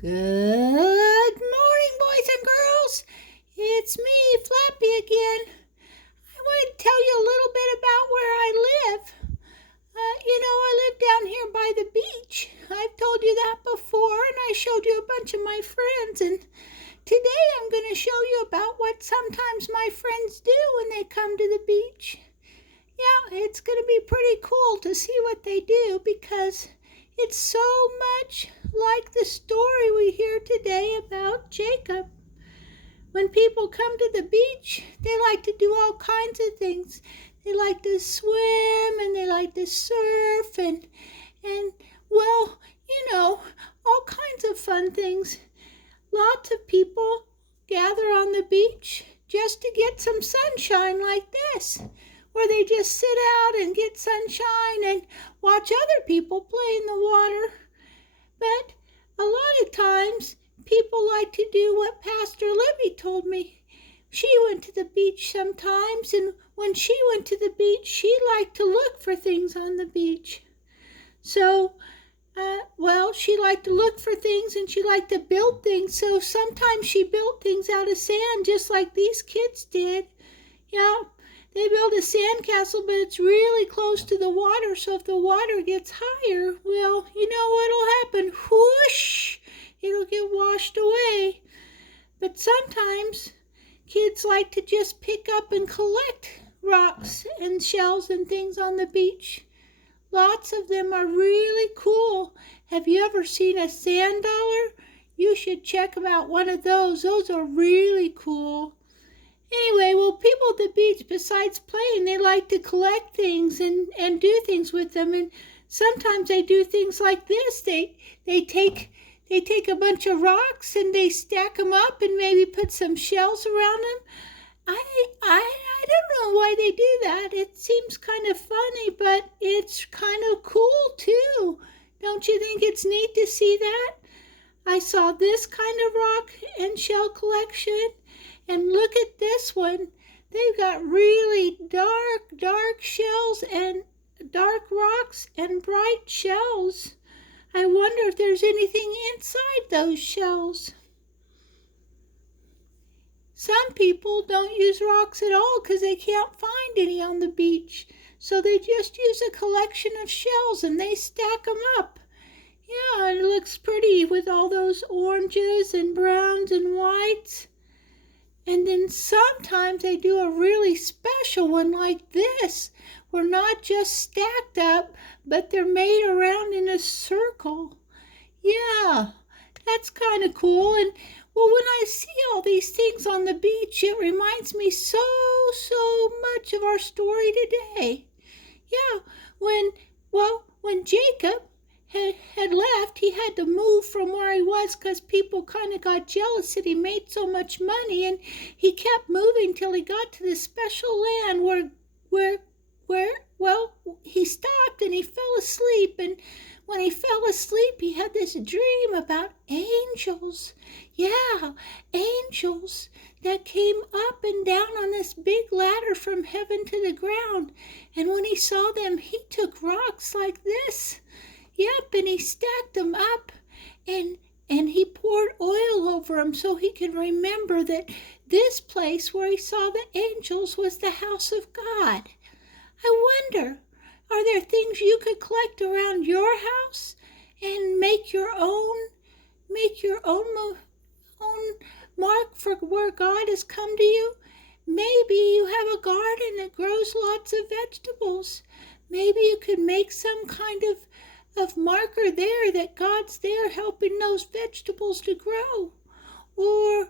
Good morning, boys and girls. It's me, Flappy, again. I want to tell you a little bit about where I live. I live down here by the beach. I've told you that before, and I showed you a bunch of my friends. And today I'm going to show you about what sometimes my friends do when they come to the beach. Yeah, it's going to be pretty cool to see what they do because it's so much like the story we hear today about Jacob. When people come to the beach, they like to do all kinds of things. They like to swim and they like to surf and all kinds of fun things. Lots of people gather on the beach just to get some sunshine like this, where they just sit out and get sunshine and watch other people play in the water. But a lot of times, people like to do what Pastor Libby told me. She went to the beach sometimes, and when she went to the beach, she liked to look for things on the beach. So, she liked to look for things and she liked to build things. So sometimes she built things out of sand, just like these kids did. Yeah, they build a sandcastle, but it's really close to the water. So if the water gets higher, well, you know what'll happen? Whoosh! It'll get washed away. But sometimes kids like to just pick up and collect rocks and shells and things on the beach. Lots of them are really cool. Have you ever seen a sand dollar? You should check out one of those. Those are really cool. Anyway, people at the beach, besides playing, they like to collect things and do things with them. And sometimes they do things like this. They take a bunch of rocks and they stack them up and maybe put some shells around them. I don't know why they do that. It seems kind of funny, but it's kind of cool too. Don't you think it's neat to see that? I saw this kind of rock and shell collection, and look at this one. They've got really dark shells and dark rocks and bright shells. I wonder if there's anything inside those shells. Some people don't use rocks at all because they can't find any on the beach. So they just use a collection of shells and they stack them up. Yeah, it looks pretty with all those oranges and browns and whites. And then sometimes they do a really special one like this, where not just stacked up, but they're made around in a circle. Yeah, that's kind of cool. And when I see all these things on the beach, it reminds me so much of our story today. Yeah, when Jacob had left, he had to move from where he was because people kind of got jealous that he made so much money, and he kept moving till he got to this special land where he stopped and he fell asleep. And when he fell asleep, he had this dream about angels. Yeah, angels that came up and down on this big ladder from heaven to the ground. And when he saw them, he took rocks like this. Yep, and he stacked them up and he poured oil over them so he could remember that this place where he saw the angels was the house of God. I wonder, are there things you could collect around your house and make your own mark for where God has come to you? Maybe you have a garden that grows lots of vegetables. Maybe you could make some kind of marker there that God's there helping those vegetables to grow. Or,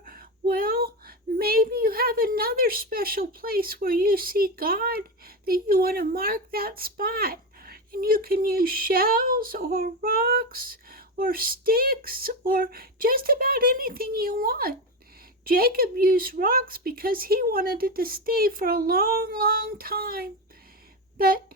maybe you have another special place where you see God that you want to mark that spot. And you can use shells or rocks or sticks or just about anything you want. Jacob used rocks because he wanted it to stay for a long time. But,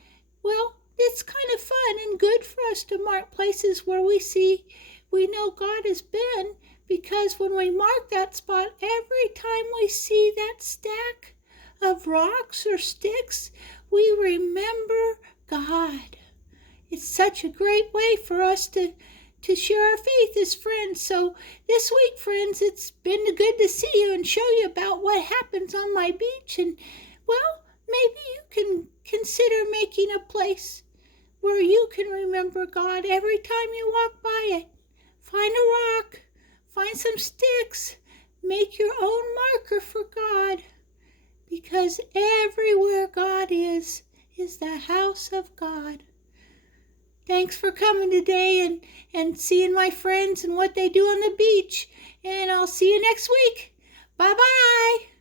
it's kind of fun and good for us to mark places where we know God has been, because when we mark that spot, every time we see that stack of rocks or sticks, we remember God. It's such a great way for us to to share our faith as friends. So this week, friends, it's been good to see you and show you about what happens on my beach. And, well, maybe you can consider making a place where you can remember God every time you walk by it. Find a rock, find some sticks, make your own marker for God. Because everywhere God is the house of God. Thanks for coming today and seeing my friends and what they do on the beach. And I'll see you next week. Bye-bye.